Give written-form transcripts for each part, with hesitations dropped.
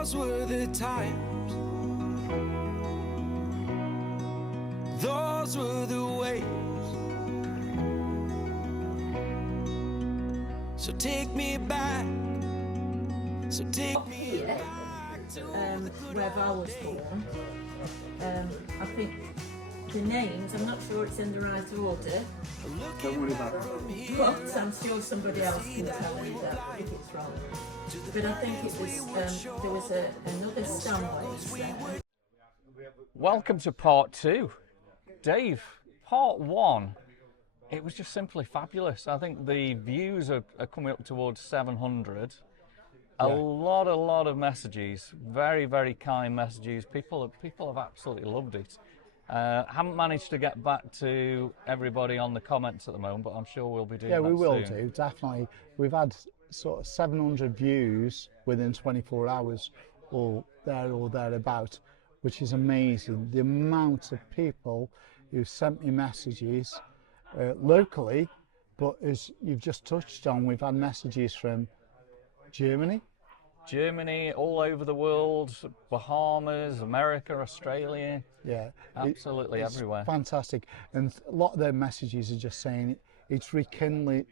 Those were the times, those were the ways. So take me back, so take me back to where Val was born. I think the names, I'm not sure it's in the right order. Don't worry about it. But I'm sure somebody else can tell me that if it's wrong. But I think it was, there was another Stanways there. Welcome to part two. Dave, part one, it was just simply fabulous. I think the views are coming up towards 700. A lot of messages, very, very kind messages. People have absolutely loved it. Haven't managed to get back to everybody on the comments at the moment, but I'm sure we'll be doing that soon. Yeah, we will do, definitely. We've had sort of 700 views within 24 hours, or thereabout, which is amazing. The amount of people who sent me messages locally, but as you've just touched on, we've had messages from Germany, all over the world, Bahamas, America, Australia. Yeah, absolutely it's everywhere. Fantastic, and a lot of their messages are just saying it's rekindling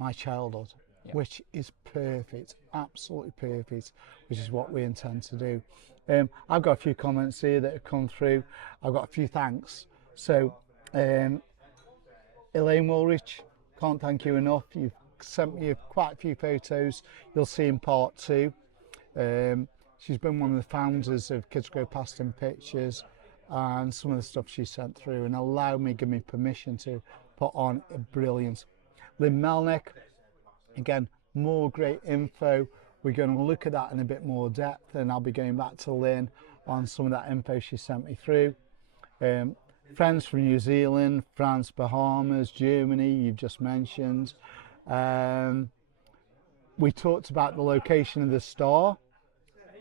my childhood, which is perfect, absolutely perfect, which is what we intend to do. I've got a few comments here that have come through. I've got a few thanks. So, Elaine Woolrich, can't thank you enough. You've sent me quite a few photos. You'll see in part two. She's been one of the founders of Kidsgrove Past Pictures, and some of the stuff she sent through and give me permission to put on brilliant. Lynn Melnick, again, more great info. We're going to look at that in a bit more depth, and I'll be going back to Lynn on some of that info she sent me through. Friends from New Zealand, France, Bahamas, Germany, you've just mentioned. We talked about the location of the star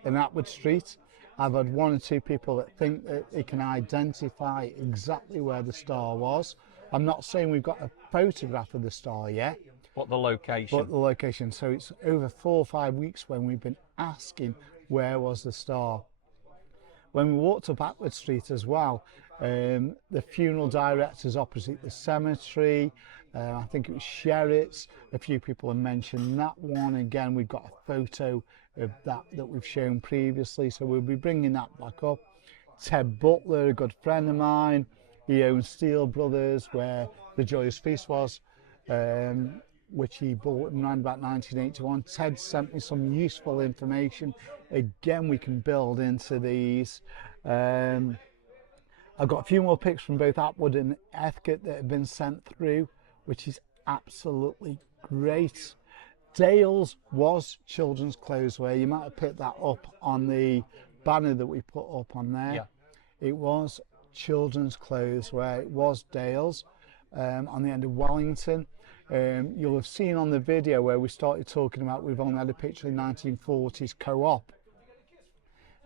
in Atwood Street. I've had one or two people that think that they can identify exactly where the star was. I'm not saying we've got a photograph of the star yet. But the location. But the location. So it's over 4 or 5 weeks when we've been asking where was the star. When we walked up Atwood Street as well, the funeral directors opposite the cemetery, I think it was Sherritt's, a few people have mentioned that one. Again, we've got a photo of that we've shown previously, so we'll be bringing that back up. Ted Butler, a good friend of mine, he owns Steel Brothers, where the Joyous Feast was, which he bought in around about 1981. Ted sent me some useful information. Again, we can build into these. I've got a few more pics from both Atwood and Heathcote that have been sent through, which is absolutely great. Dale's was children's clothes wear. You might have picked that up on the banner that we put up on there. Yeah. It was children's clothes wear. It was Dale's on the end of Wellington. You'll have seen on the video where we started talking about we've only had a picture of 1940s co-op.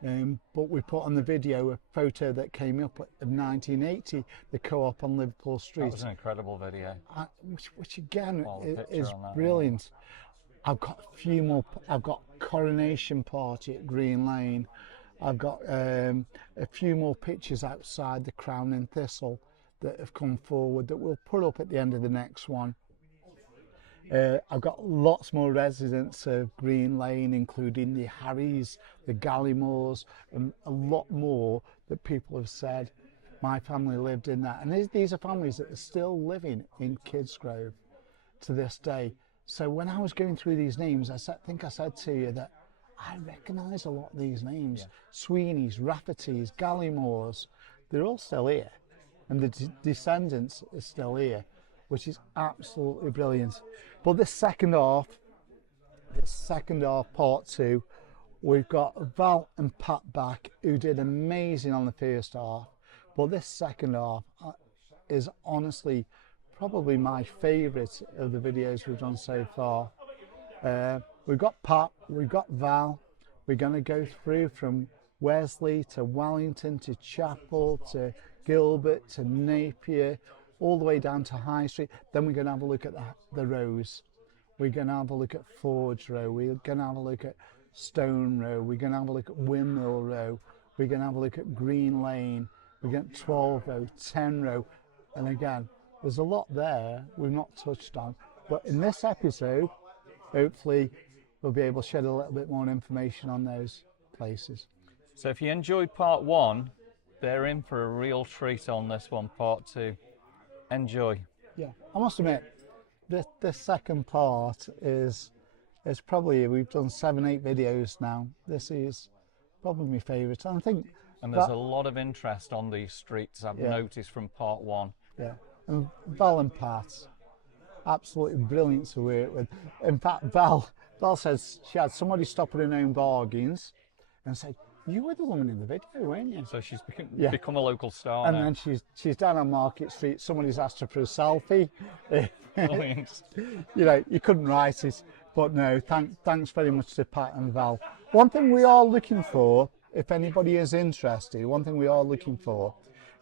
But we put on the video a photo that came up of 1980, the co-op on Liverpool Street. That was an incredible video. Which again is brilliant. I've got a few more. I've got Coronation Party at Green Lane. I've got a few more pictures outside the Crown and Thistle that have come forward that we'll put up at the end of the next one. I've got lots more residents of Green Lane, including the Harrys, the Gallimores, and a lot more that people have said my family lived in that. And these are families that are still living in Kidsgrove to this day. So when I was going through these names, I think I said to you that I recognise a lot of these names. Yeah. Sweeney's, Rafferty's, Gallimores, they're all still here. And the descendants are still here, which is absolutely brilliant. But this second half, part two, we've got Val and Pat back, who did amazing on the first half. But this second half is honestly probably my favourite of the videos we've done so far. We've got Pat, we've got Val. We're going to go through from Wesley to Wellington to Chapel to Gilbert to Napier, all the way down to High Street. Then we're going to have a look at the rows. We're going to have a look at Forge Row. We're going to have a look at Stone Row, we're going to have a look at Windmill Row, we're going to have a look at Green Lane, we're going to 12 Row, 10 Row, and again, there's a lot there we've not touched on. But in this episode, hopefully, we'll be able to shed a little bit more information on those places. So if you enjoyed part 1, they're in for a real treat on this one, part 2. Enjoy. Yeah, I must admit, this second part is probably, we've done 7-8 videos now. This is probably my favourite. And I think, and there's a lot of interest on these streets, I've noticed from part 1. Yeah, and Val and Pat, absolutely brilliant to work with. In fact, Val says she had somebody stop at her own bargains and said, "You were the woman in the video, weren't you?" So she's become a local star and now. then she's down on Market Street, somebody's asked her for a selfie. You know, you couldn't write it, but no, thanks very much to Pat and Val. One thing we are looking for, if anybody is interested, one thing we are looking for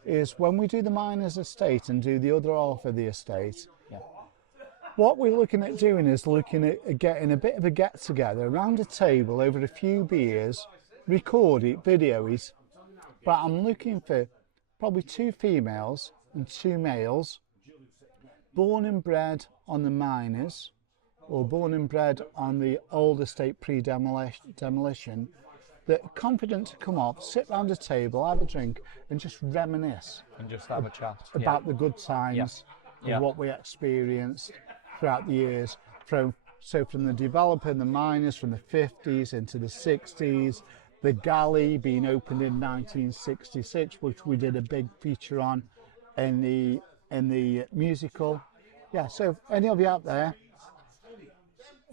is when we do the miner's estate and do the other half of the estate, what we're looking at doing is looking at getting a bit of a get together around a table over a few beers, record it, video it, but I'm looking for probably 2 females and 2 males, born and bred on the miners or born and bred on the old estate pre-demolition, that are confident to come up, sit round a table, have a drink and just reminisce. And just have a chat. About the good times of what we experienced throughout the years. From the developer and the miners from the 50s into the 60s, the galley being opened in 1966, which we did a big feature on in the musical. Yeah, so if any of you out there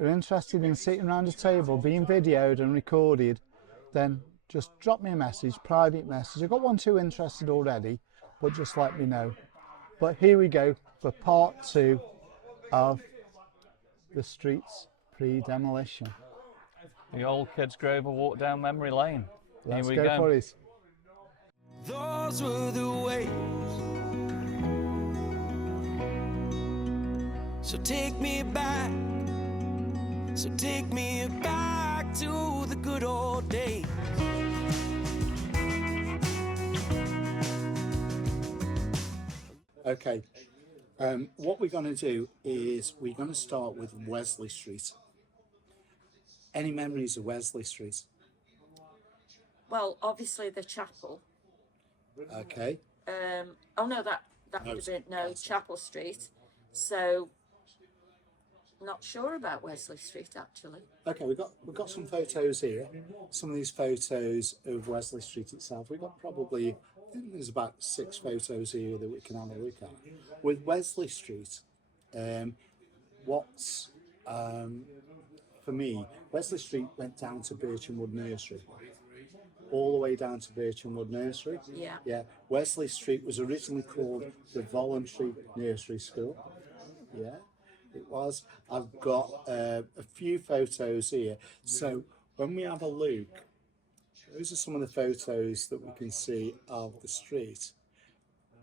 are interested in sitting around a table, being videoed and recorded, then just drop me a message, private message. I've got 1-2 interested already, but just let me know. But here we go for part 2 of the streets pre-demolition. The old Kidsgrove walk down memory lane. Let's Here we go for it. Those were the ways. So take me back. So take me back to the good old days. Okay, what we're going to do is we're going to start with Wesley Street. Any memories of Wesley Street? Well, obviously the chapel. Okay. Oh no, that would have been Chapel Street. So not sure about Wesley Street actually. Okay, we've got some photos here. Some of these photos of Wesley Street itself. We've got probably, I think there's about 6 photos here that we can have a look at. With Wesley Street, for me, Wesley Street went down to Birchamwood Nursery. All the way down to Birchamwood Nursery. Yeah. Yeah. Wesley Street was originally called the Voluntary Nursery School. Yeah, it was. I've got a few photos here. So when we have a look, those are some of the photos that we can see of the street.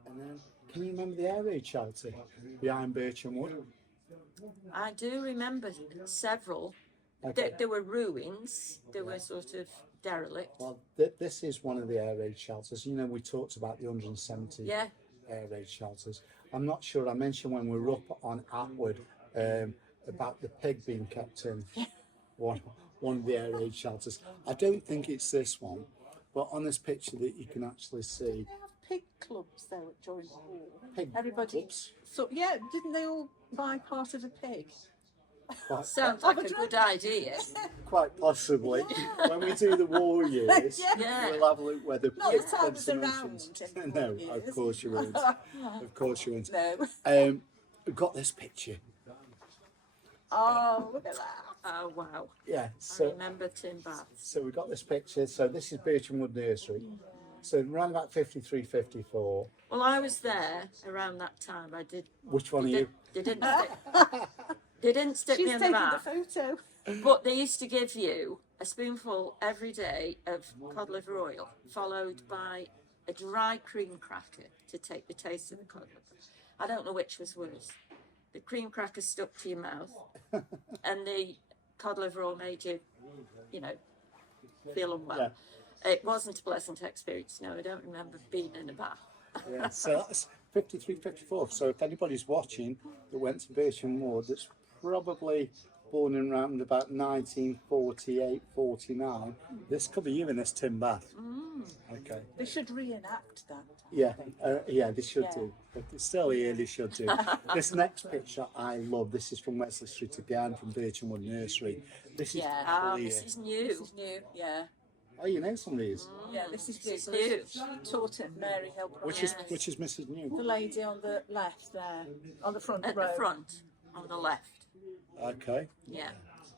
And then, can you remember the air raid shelter behind Birchamwood? I do remember several. Okay. There were ruins. There were sort of derelict. Well, this is one of the air raid shelters. You know, we talked about the 170 air raid shelters. I'm not sure, I mentioned when we were up on Atwood about the pig being kept in one of the air raid shelters. I don't think it's this one, but on this picture that you can actually see. They have pig clubs though during the war. Pig Everybody. clubs? So yeah, didn't they all buy part of a pig? Sounds like a good idea. Quite possibly. When we do the war years, Yeah. we'll have a look where the Not pig that I clubs was are around mentioned. in No, the of years. course you won't. Of course you won't. No. We've got this picture. Oh, look at that. Oh wow. Yeah, I so remember Tin Baths. so we've got this picture. So this is Birchamwood Nursery. So around about 53, 54. Well, I was there around that time. I did. Which one are you? They didn't. They didn't stick She's me in the taking the bath, photo. but they used to give you a spoonful every day of cod liver oil, followed by a dry cream cracker to take the taste of the cod liver. I don't know which was worse. The cream cracker stuck to your mouth, and the cod liver oil made you, feel unwell. It wasn't a pleasant experience. No, I don't remember being in a bath. Yeah, so that's 53, 54. So if anybody's watching that went to Bircham Wood, that's probably born in around about 1948, 49, this could be you in this tin bath. Okay. They should reenact that. Yeah, yeah, they should do. But it's still here, they should do. This next picture I love. This is from Wesley Street again, from Bircham Wood Nursery. This is clear. This is new. This is new, yeah. Oh, you know some of these. Yeah, this is This is new. new. She taught at Mary Hill. Which is Mrs. New? The lady on the left there, on the front At row. the front, on the left. Okay. Yeah.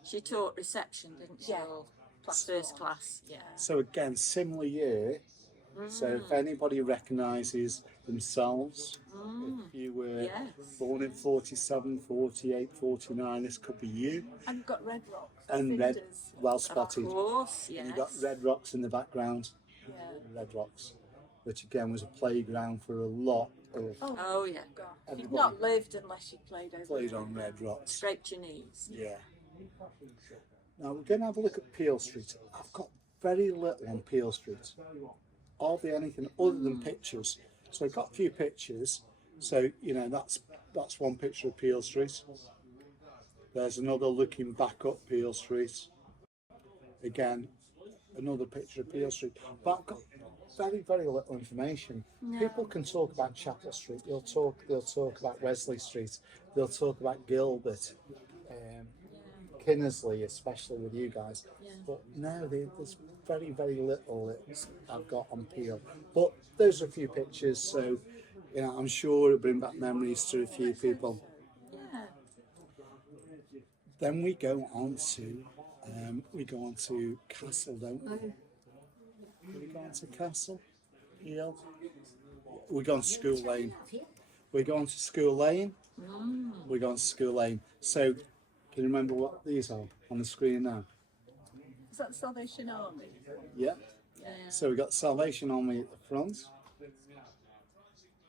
She taught reception, didn't she? Yeah. Or first class. Yeah. So again, similar year. So if anybody recognises themselves, if you were born in 47, 48, 49, this could be you. And you've got red rocks. And red, cinders. well Of spotted. course, yes. You've got red rocks in the background. Yeah. Red rocks, which again was a playground for a lot of Oh, yeah. God. You've everybody. not lived unless you played over Played there. on red rocks. Scraped your knees. Yeah. Now we're going to have a look at Peel Street. I've got very little on Peel Street. Hardly anything other than pictures. So I've got a few pictures. So you know that's one picture of Peel Street. There's another looking back up Peel Street. Again, another picture of Peel Street. But I've got very little information. People can talk about Chapel Street. They'll talk about Wesley Street. They'll talk about Gilbert. Kinnersley, especially with you guys, but no, there's very little that I've got on Peel. But those are a few pictures, so you know I'm sure it'll bring back memories to a few people. Yeah. Then we go on to Castle, don't we? We go on to Castle, Peel. We go on to School Lane. We go on to School Lane. We go on to School Lane. So. Can you remember what these are on the screen now? Is that the Salvation Army? Yeah. So we've got Salvation Army at the front.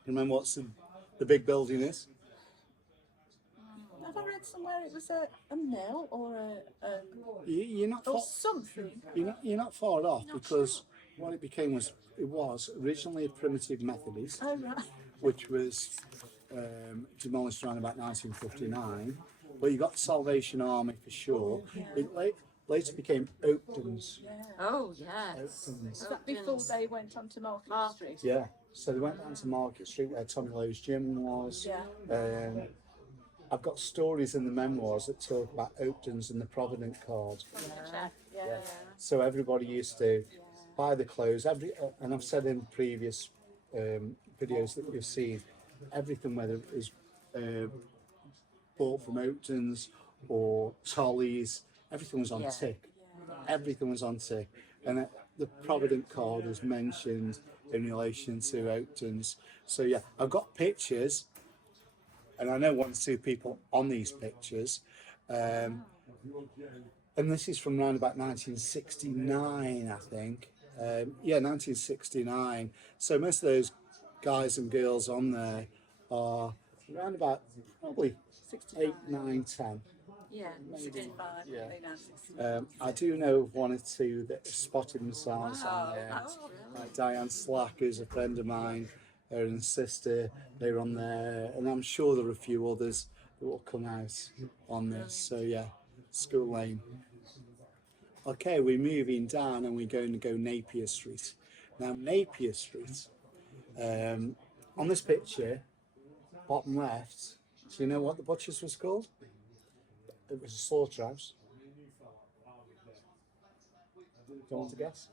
Remember what the big building is? Have I read somewhere it was a mill or a You're not or far, something? you're not far off, because what it became was originally a primitive Methodist, Oh right. which was demolished around about 1959. But you got Salvation Army for sure. It later became Oakton's. Oh, yes. Oakton's. Is that before they went on to Market Street? Yeah. So they went down to Market Street where Tommy Lowe's gym was. Yeah. I've got stories in the memoirs that talk about Oakton's and the Provident card. Yeah. So everybody used to buy the clothes. And I've said in previous videos that you've seen, everything, whether it was bought from Oakton's or Tolley's, everything was on tick. Everything was on tick. And the Provident card is mentioned in relation to Oakton's. So yeah, I've got pictures, and I know 1 or 2 people on these pictures. And this is from around about 1969, I think. 1969. So most of those guys and girls on there are around about probably 8, 9, 10. Yeah. 65. Yeah. They now 65. I do know of 1 or 2 that have spotted themselves on there. That's brilliant. Like Diane Slack, who's a friend of mine, her and sister, they're on there, and I'm sure there are a few others that will come out on this. So yeah, School Lane. Okay, we're moving down and we're going to go Napier Street. Now Napier Street, on this picture, bottom left, do you know what the butcher's was called? It was a slaughterhouse. Do you want to guess?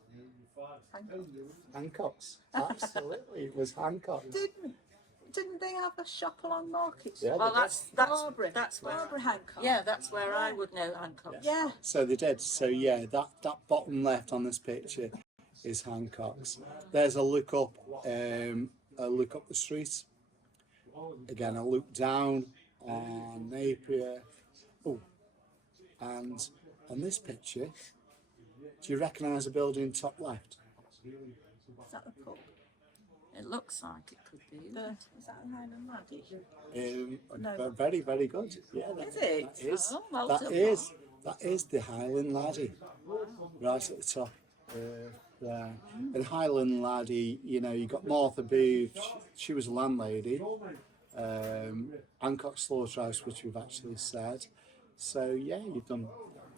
Hancock's. Absolutely, it was Hancock's. Didn't they have a shop along Market Street? Yeah, Well, they that's Barbara. where Barbara Hancock. Yeah, that's where I would know Hancock. Yeah. So they did. So yeah, that bottom left on this picture is Hancock's. There's a look up the street. Again, a look down on Napier. Oh, and on this picture, do you recognise a building top left? Is that the pub? It looks like it could be. Is that the Highland Laddie? No. Very good. Yeah, Is it? That is. Oh, well that done. is the Highland Laddie, right at the top. there. And Highland Laddie, you know, you got Martha Booth, she was a landlady. Hancock Slaughterhouse, which we've actually said. So yeah, you've done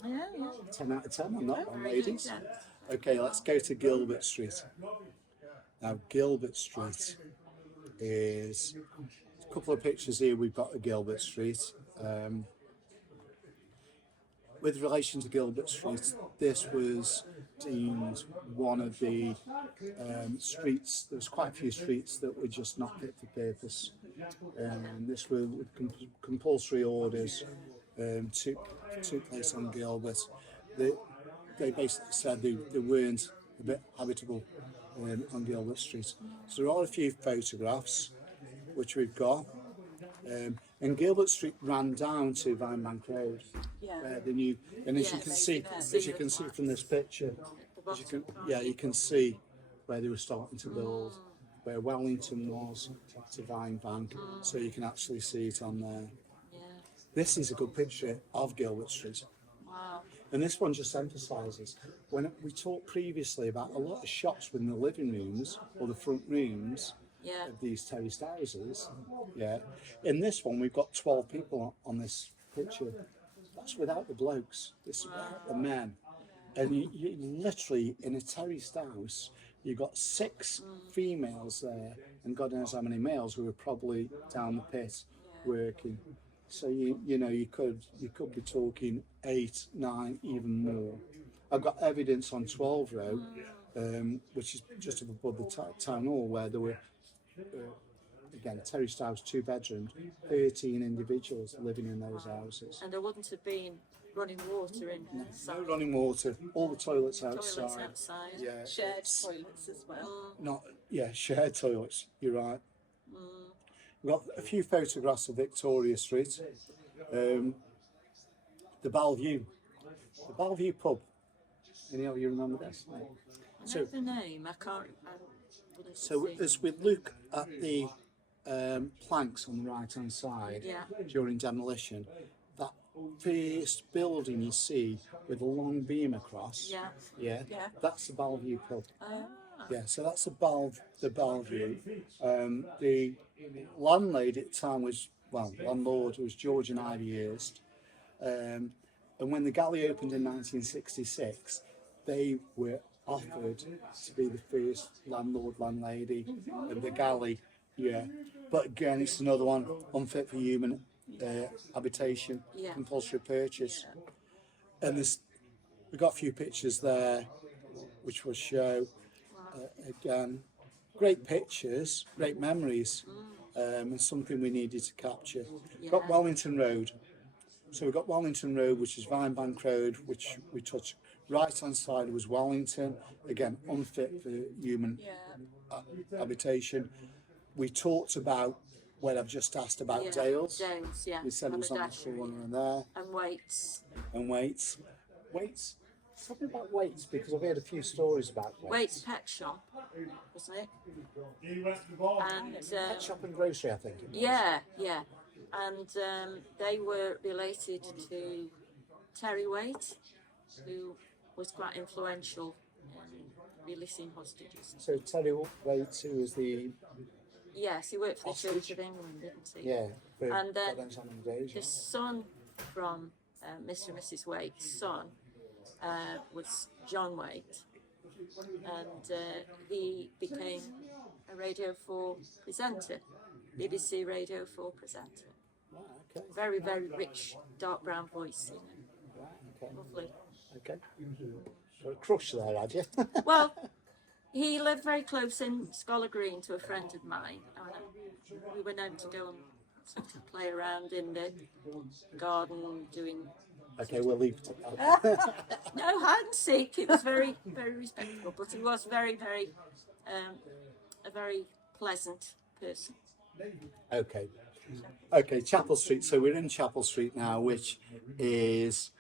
Yeah, yeah. 10 out of 10 on that Oh, one, very good, ladies. yeah. Okay, let's go to Gilbert Street. Now, Gilbert Street is a couple of pictures here we've got of Gilbert Street. With relation to Gilbert Street, this was deemed one of the streets. There was quite a few streets that were just not fit for purpose. This was with compulsory orders took place on Gilbert. They basically said they weren't a bit habitable on Gilbert Street. So there are a few photographs which we've got. And Gilbert Street ran down to Vinebank Road, where the new, and as you can see from this picture, you can see where they were starting to build, where Wellington was to Vinebank, so you can actually see it on there. This is a good picture of Gilbert Street. Wow. And this one just emphasises, when we talked previously about a lot of shops within the living rooms or the front rooms of these terraced houses. In this one, we've got 12 people on this picture. That's without the blokes. This is without the men. And you literally, in a terraced house, you've got 6 females there, and God knows how many males who are probably down the pit working. So you know you could be talking 8, 9, even more. I've got evidence on 12 Row, which is just above the town hall, where there were again terraced house, 2 bedrooms, 13 individuals living in those houses. And there wouldn't have been running water in. No running water. All the toilets outside. Toilets outside. Yeah, Shared toilets as well. Shared toilets. You're right. We've got a few photographs of Victoria Street. The Bellevue pub. You remember this? I know the name. I can't. So as we look at the planks on the right hand side during demolition, that first building you see with a long beam across, that's the Bellevue pub. So that's the Bellevue. The landlady at the time landlord was George and Ivy Hurst. And when the galley opened in 1966, they were offered to be the first landlady of the galley. But again, it's another one, unfit for human habitation, compulsory purchase. And we've got a few pictures there which will show again great pictures, great memories, and something we needed to capture. We've got Wellington Road. So we've got Wellington Road, which is Vinebank Road, which we touched. Right hand side was Wellington, again unfit for human habitation. We talked about when I've just asked about Dales. Dales, We said it was on the corner there. And Waits. Waits. Tell me about Waits, because I've heard a few stories about Waits. Waits Pet Shop, wasn't it? And Pet shop and grocery, I think. Yeah. And they were related to Terry Waite, who was quite influential in releasing hostages. So Terry Waite, who was the... Yes, he worked for the Church of England, didn't he? Yeah. And the son from Mr. and Mrs. Waite's son was John Waite, and he became a Radio 4 presenter, BBC Radio 4 presenter. Right, okay. Very, very rich, dark brown voice, Right, okay. Lovely. Okay. Got a crush there, had you? Well, he lived very close in Scholar Green to a friend of mine. We were known to go and sort of play around in the garden doing... Okay, we'll leave it at that. No, hide and seek. It was very, very respectful, but he was very, very, a very pleasant person. Okay, Chapel Street. So we're in Chapel Street now, which is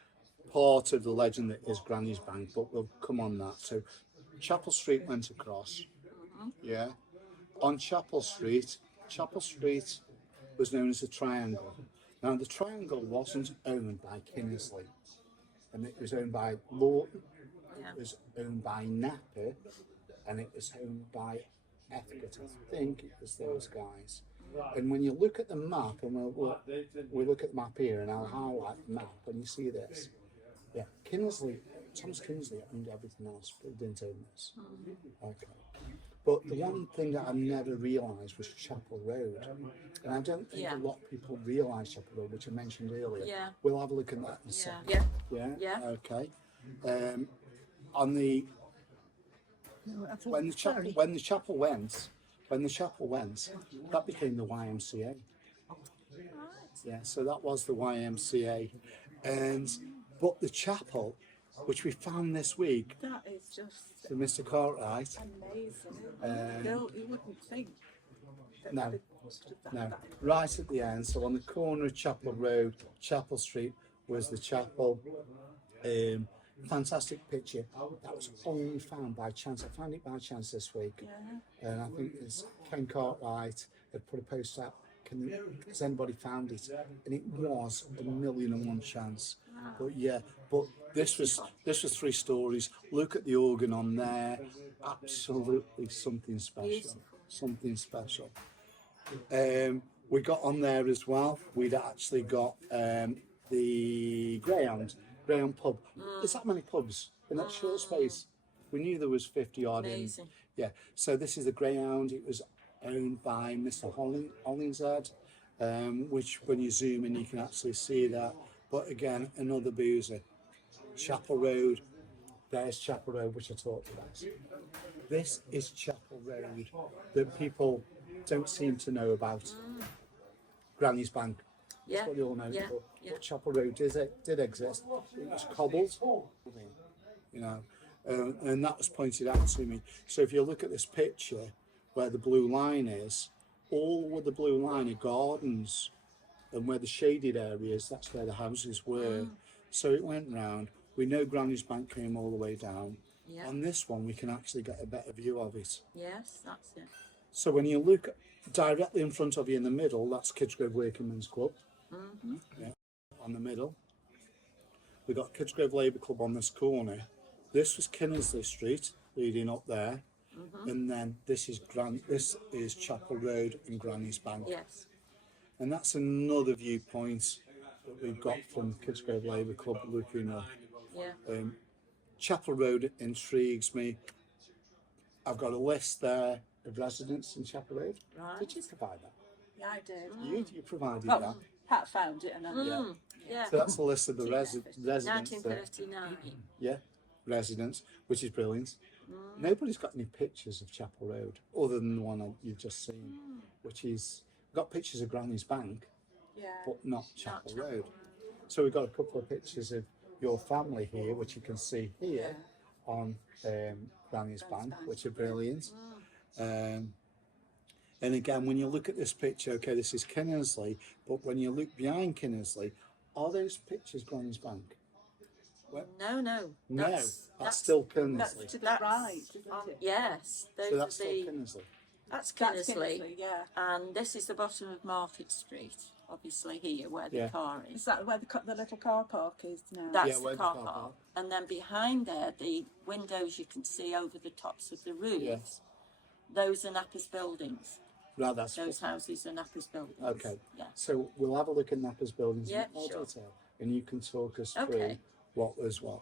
part of the legend that is Granny's Bank, but we'll come on that. So Chapel Street went across. On Chapel Street was known as the Triangle. Now, the Triangle wasn't owned by Kinnersley, and it was owned by was owned by Napa, and it was owned by Heathcote. I think it was those guys. And when you look at the map, and we look at the map here, and I'll highlight the map, and you see this. Yeah, Thomas Kinnersley owned everything else, but he didn't own this. Okay. But the one thing that I never realised was Chapel Road. And I don't think a lot of people realise Chapel Road, which I mentioned earlier. Yeah. We'll have a look at that in a second. Yeah. Yeah? Yeah. Okay. On the when the chapel went, that became the YMCA. Yeah, so that was the YMCA. But the chapel, which we found this week, That is just so Mr. Cartwright. amazing. No, you wouldn't think. That No, stood that no, back. right at the end. So on the corner of Chapel Road, Chapel Street was the chapel. Fantastic picture. That was only found by chance. I found it by chance this week, and I think it's Ken Cartwright had put a post out. Has anybody found it? And it was a 1,000,001 chance. But yeah, but this was 3 stories. Look at the organ on there. Absolutely something special. Something special. We got on there as well. We'd actually got the Greyhound pub. There's that many pubs in that short space. We knew there was 50 odd. Amazing. Yeah. So this is the Greyhound. It was owned by Mr. Hollingshead, which when you zoom in you can actually see that. But again, another boozer. Chapel Road. There's Chapel Road, which I talked about. This is Chapel Road that people don't seem to know about. Granny's Bank. That's what they all know it for. But Chapel Road did exist. It was cobbled, you know, and that was pointed out to me. So if you look at this picture where the blue line is, all with the blue line are gardens, and where the shaded areas, that's where the houses were. So it went round. We know Granny's Bank came all the way down. Yeah. On this one, we can actually get a better view of it. Yes, that's it. So when you look directly in front of you in the middle, that's Kidsgrove Workingmen's Club. Yeah, on the middle. We've got Kidsgrove Labour Club on this corner. This was Kinnersley Street leading up there. And then this is Chapel Road and Granny's Bank. Yes. And that's another viewpoint that we've got from Kidsgrove Labour Club looking up. Yeah. Chapel Road intrigues me. I've got a list there of residents in Chapel Road. Right. Did you provide that? Yeah, I did. You provided Well, that. Pat found it, and I Yeah. So that's a list of the residents. There. 1939. Yeah, residents, which is brilliant. Nobody's got any pictures of Chapel Road other than the one you've just seen, which is got pictures of Granny's Bank, but not Chapel Road. So we've got a couple of pictures of your family here, which you can see here on Granny's Bank, which are brilliant. And again, when you look at this picture, okay, this is Kinnersley, but when you look behind Kinnersley, are those pictures Granny's Bank? No. No, that's still Kinnersley. That's to the right, isn't it? Yes. Those So that's are still the. Kinnersley. That's That's Kinnersley. Kinnersley, yeah. And this is the bottom of Market Street, obviously here where the car is. Is that where the little car park is now? That's Yeah, the where the car car park. park. And then behind there, the windows you can see over the tops of the roofs, those are Nappa's buildings. Right, that's Those houses are Nappa's buildings. okay. Yeah. So we'll have a look at Nappa's buildings Yeah, in more sure. detail, and you can talk us through Okay. what was what.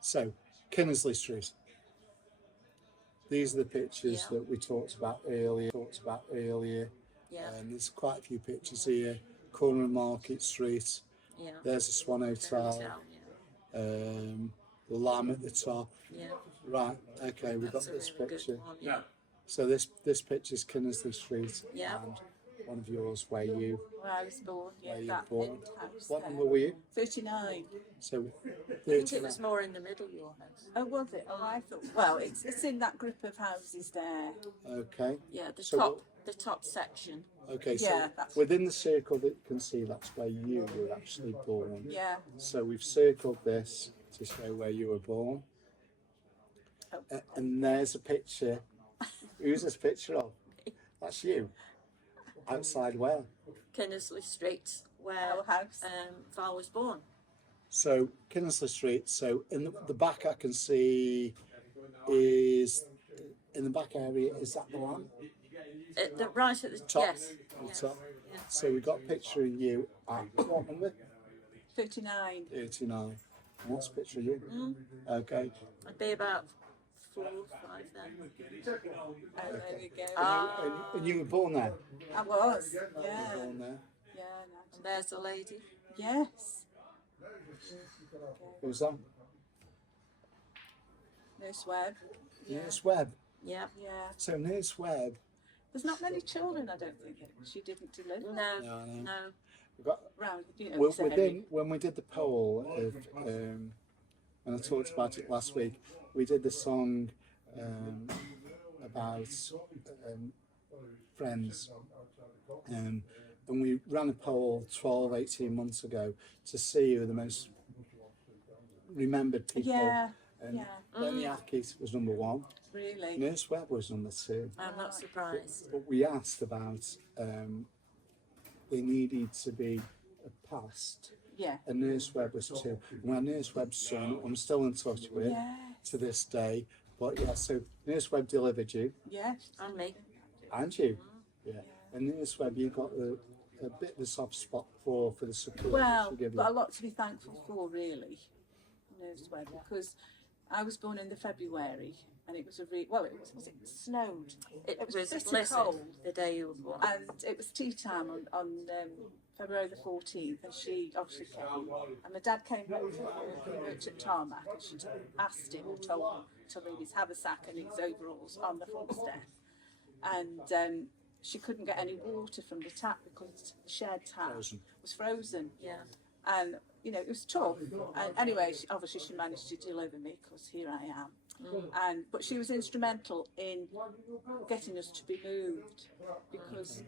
So Kinnersley Street. These are the pictures that we talked about earlier. Yeah. And there's quite a few pictures here. Corner of Market Street. Yeah. There's the Swan Hotel. Hotel, yeah. The lamb at the top. Yeah. Right. Okay, we've got That's a this really good picture. one, yeah. So this picture's Kinnersley Street. Yeah. And one of yours where you Where I was born, where you that born. end house What there. number were you? 39. So I think it was more in the middle, your house. Oh, was it? Oh, I thought. Well, it's in that group of houses there. okay. Yeah, the So top, the top section. Okay, so Yeah, that's- within the circle that you can see, that's where you were actually born. Yeah. So we've circled this to show where you were born. Oh. And there's a picture. Who's this picture of? That's you. Outside where? Kinnersley Street, where Our house. Val was born. So Kinnersley Street. So in the back, I can see is in the back area. Is that the lamp? Right at the Top. yes. The Yes. top. Yeah. So we got a picture of you at what number? 39. 89. And that's a picture of you. Okay. I'd be about 4 or 5 then. Oh, there we go. And you were born there? I was. You Yeah. were born there? Yeah. And there's the lady. Yes. Who's that? Nurse Webb. Nurse Webb. Yeah. Yeah. So Nurse Webb. There's not many children, I don't think, that she didn't deliver. No. We've got, Round, you know, well, this area. within, when we did the poll of, and I talked about it last week, we did the song about friends, and we ran a poll 12, 18 months ago to see who the most remembered people. Yeah. And Yeah. Lenny Ackett was number 1. Really? Nurse Webb was number 2. I'm not surprised. But we asked about they needed to be past. Yeah. And Nurse Webb was 2. My Nurse Webb's son, I'm still in touch with to this day. But yeah, so Nurse Webb delivered you, Yes. And me. and you. Yeah. And Nurse Webb, you got a bit of a soft spot for the support Well, she gave but a you. lot to be thankful for, really, Nurse Webb, because I was born in the February, and it was it snowed. It was pretty blizzard cold, the day you were born. and it was tea time on February the 14th, and she obviously came, and my dad came home from work, he worked at Tarmac, and she asked him, or told him to leave his haversack and his overalls on the front step, and she couldn't get any water from the tap because the shared tap was frozen. Yeah. And you know, it was tough. And anyway, obviously she managed to deliver me, because here I am. But she was instrumental in getting us to be moved, because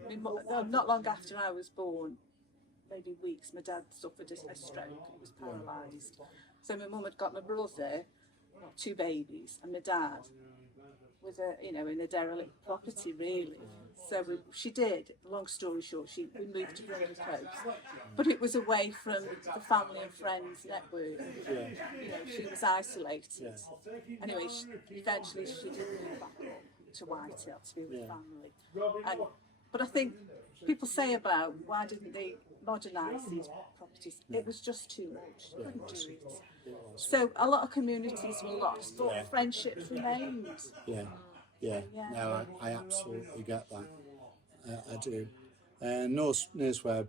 not long after I was born, maybe weeks, my dad suffered a stroke. He was paralysed. So my mum had got my brother, 2 babies, and my dad was in a derelict property, really. So she did. Long story short, we moved to Heathcote, but it was away from the family and friends network. Yeah. You know, she was isolated. Anyway, eventually she did move back up to Whitehall to be with family. But I think people say about why didn't they modernise these properties? It was just too much. They couldn't do it. So a lot of communities were lost, but friendships remained. Yeah. No, I absolutely get that. I do. Nurse Webb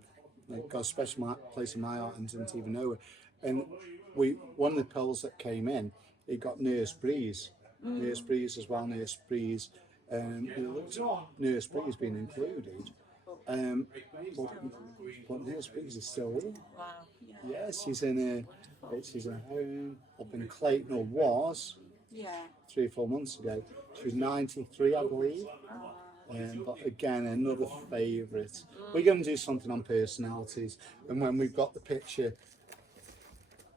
got a special place in my heart and didn't even know it. And one of the polls that came in, it got Nurse Breeze. Nurse Breeze as well, Nurse Breeze. We looked at Nurse Breeze being included. But Nurse Breeze is still here. Wow. Yeah, she's in a home up in Clayton, or was. Yeah. 3 or 4 months ago. She was 93, I believe. But again, another favourite. We're going to do something on personalities, and when we've got the picture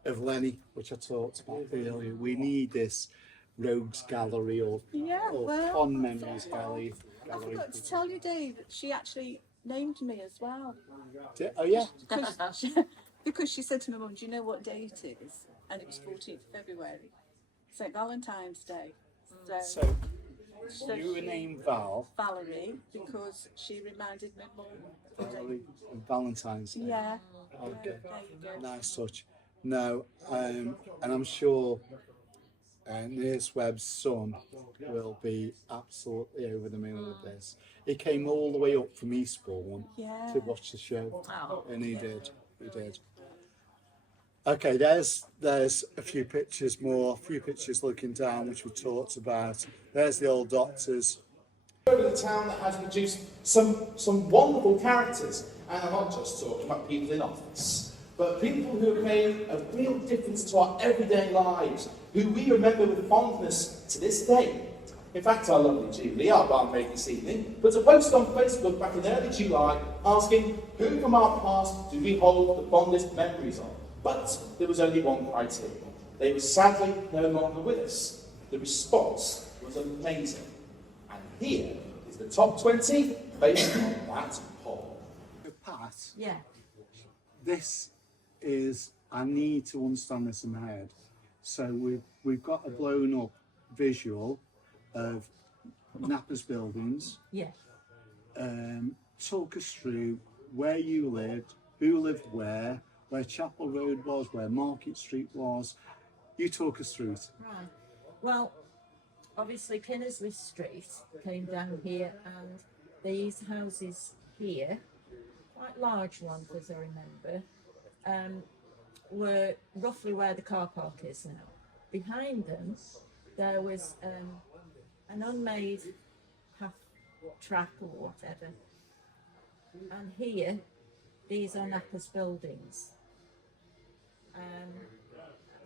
of Lenny, which I talked about earlier, we need this rogues gallery or fond memories gallery. I forgot to tell you, Dave, that she actually named me as well. Oh yeah. Because she said to my mum, "Do you know what day it is?" And it was 14th February, St Valentine's Day. So you were named Val. Valerie, because she reminded me mum. Valerie and Valentine's Day. Yeah. Okay. There you go. Nice touch. No, and I'm sure Nurse Webb's son will be absolutely over the moon with this. He came all the way up from Eastbourne to watch the show, and he did. Okay, there's a few pictures looking down, which we talked about. There's the old doctors. Over the town that has produced some wonderful characters, and I'm not just talking about people in office, but people who have made a real difference to our everyday lives, who we remember with fondness to this day. In fact, our lovely Julie, our barmaid this evening, put a post on Facebook back in early July asking who from our past do we hold the fondest memories of. But there was only one criteria. They were sadly no longer with us. The response was amazing. And here is the top 20 based on that poll. Pat, Yeah. this is I need to understand this in my head. So we've got a blown up visual of Napper's buildings. Yeah. Talk us through where you lived, who lived where Chapel Road was, where Market Street was. You talk us through it. Right. Well, obviously Kinnersley Street came down here, and these houses here, quite large ones as I remember, were roughly where the car park is now. Behind them there was an unmade half track or whatever, and here these are Napper's buildings.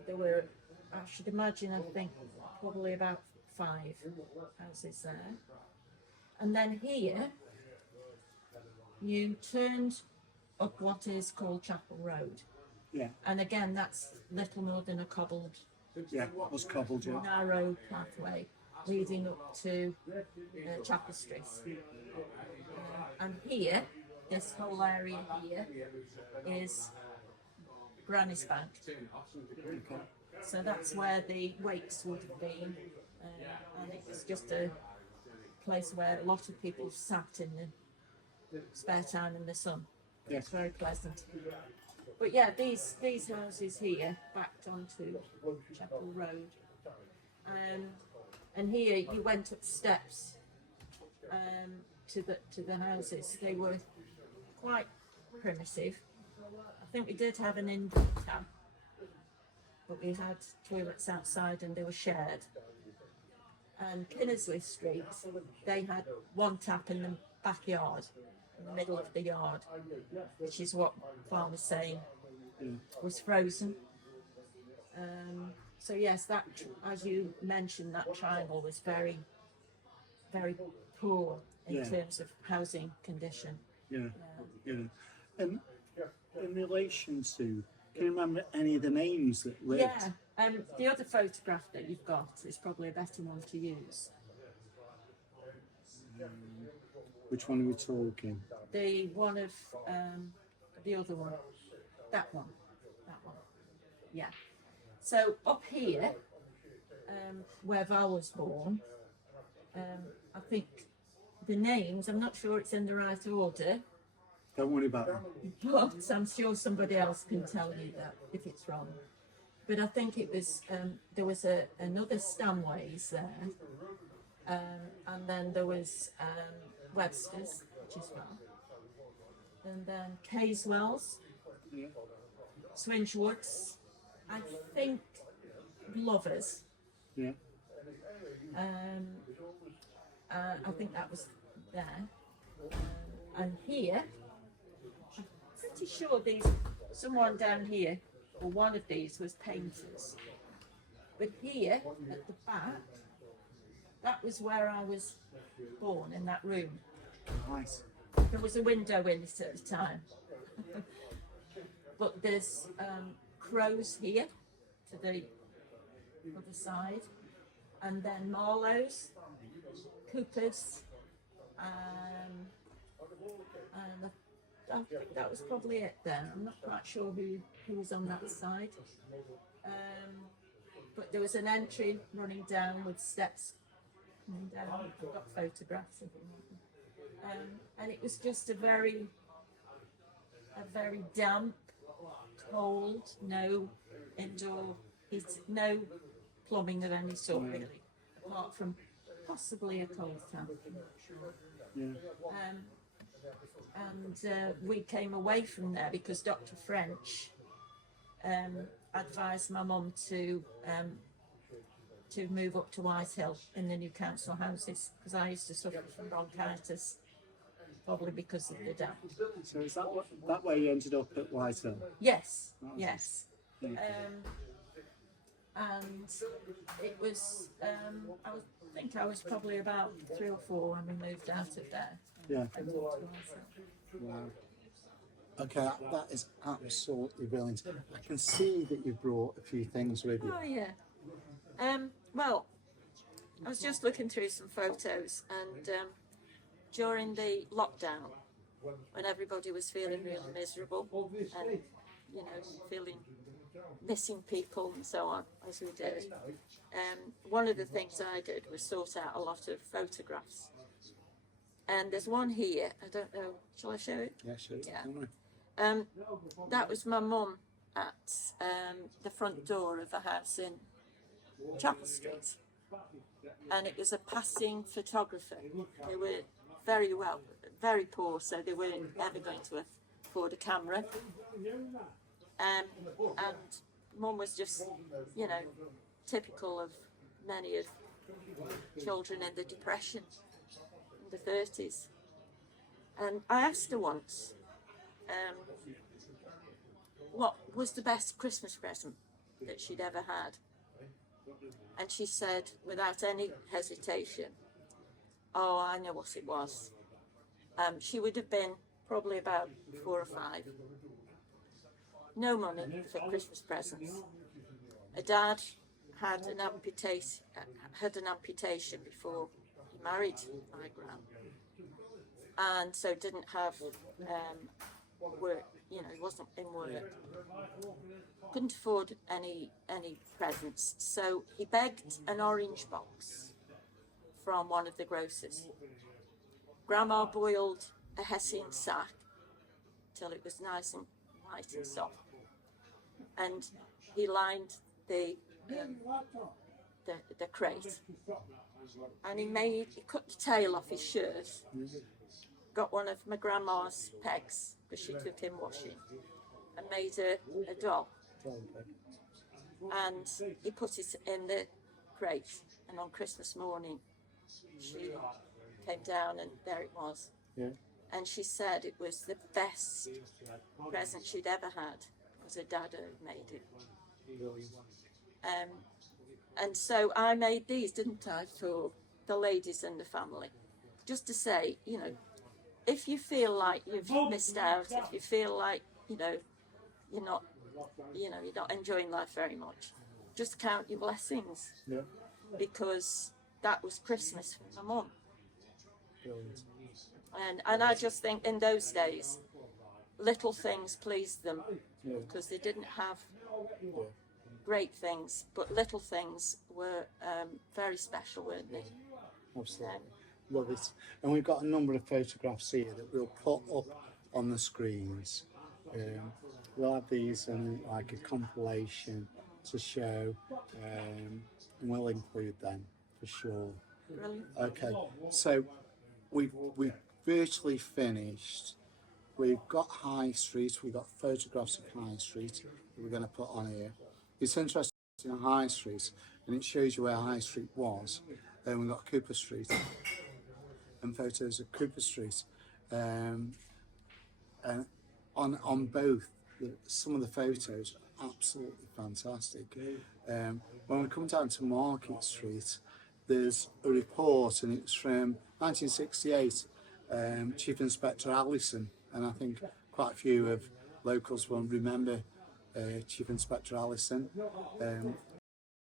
There were, I should imagine, I think probably about 5 houses there. And then here you turned up what is called Chapel Road. Yeah. And again, that's little more than a cobbled, Yeah, it was cobbled, yeah. narrow pathway leading up to Chapel Street. And here, this whole area here is Granny's Bank. So that's where the wakes would have been, and it was just a place where a lot of people sat in the spare time in the sun. Yes. It's very pleasant. But yeah, these houses here backed onto Chapel Road, and here you went up steps to the houses. They were quite primitive. I think we did have an indoor tap, but we had toilets outside and they were shared. And Kinnersley Street, they had one tap in the backyard, in the middle of the yard, which is what Val was saying was frozen. So yes, that, as you mentioned, that triangle was very, very poor in terms of housing condition. Yeah. And in relation to, can you remember any of the names that lived? Yeah, the other photograph that you've got is probably a better one to use. Which one are we talking? The one of the other one, that one, yeah. So up here, where Val was born, I think the names, I'm not sure it's in the right order, Don't worry about them. but I'm sure somebody else can tell you that if it's wrong. But I think it was, there was another Stanways there, and then there was Webster's, which is well, and then Caswell's, Swinchwoods, I think Lovers. Yeah. I think that was there. And here, I'm pretty sure someone down here, or one of these was Painters. But here, at the back, that was where I was born, in that room. Nice. There was a window in it at the time. But there's crows here to the other side, and then Marlowe's, Cooper's, and I think that was probably it then. I'm not quite sure who was on that side. But there was an entry running down with steps running down. I've got photographs of it. And it was just a very damp, cold, no indoor heat, no plumbing of any sort really, apart from possibly a cold tap. And we came away from there because Dr. French advised my mum to move up to Whitehill in the new council houses, because I used to suffer from bronchitis, probably because of the damp. So is that where you ended up at Whitehill? Yes, yes. Yeah. And it was, I think I was probably about 3 or 4 when we moved out of there. Yeah. And moved to Whitehill. Wow. Okay, that is absolutely brilliant. I can see that you've brought a few things with you. Oh yeah. Well, I was just looking through some photos, and during the lockdown, when everybody was feeling really miserable and feeling missing people and so on, as we did. One of the things I did was sort out a lot of photographs. And there's one here, I don't know, shall I show it? Yeah, sure. Yeah. That was my mum at the front door of a house in Chapel Street. And it was a passing photographer. They were very poor, so they weren't ever going to afford a camera. And Mum was just, you know, typical of many of children in the Depression, in the 30s. And I asked her once, what was the best Christmas present that she'd ever had? And she said, without any hesitation, oh, I know what it was. She would have been probably about 4 or 5. No money for Christmas presents. Her dad had an amputation before he married my gran, and so didn't have work. You know, he wasn't in work. Couldn't afford any presents, so he begged an orange box from one of the grocers. Grandma boiled a Hessian sack till it was nice and white and soft, and he lined the crate, and he cut the tail off his shirt, got one of my grandma's pegs because she took him washing, and made a doll, and he put it in the crate, and on Christmas morning she came down and there it was. Yeah. And she said it was the best present she'd ever had because her dad had made it. And so I made these, didn't I, for the ladies in the family, just to say, you know, if you feel like you've missed out, if you feel like, you know, you're not enjoying life very much, just count your blessings. Yeah. Because that was Christmas for my mum. Brilliant. And I just think in those days, little things pleased them because they didn't have great things, but little things were very special, weren't they? Absolutely. Love it. And we've got a number of photographs here that we'll put up on the screens. We'll have these in like a compilation to show, and we'll include them for sure. Brilliant. Okay, so we've virtually finished. We've got High Street, we've got photographs of High Street that we're going to put on here. It's interesting in High Street, and it shows you where High Street was. Then we've got Cooper Street and photos of Cooper Street. And on both, some of the photos are absolutely fantastic. When we come down to Market Street, there's a report, and it's from 1968, Chief Inspector Allison, and I think quite a few of locals will remember Chief Inspector Allison.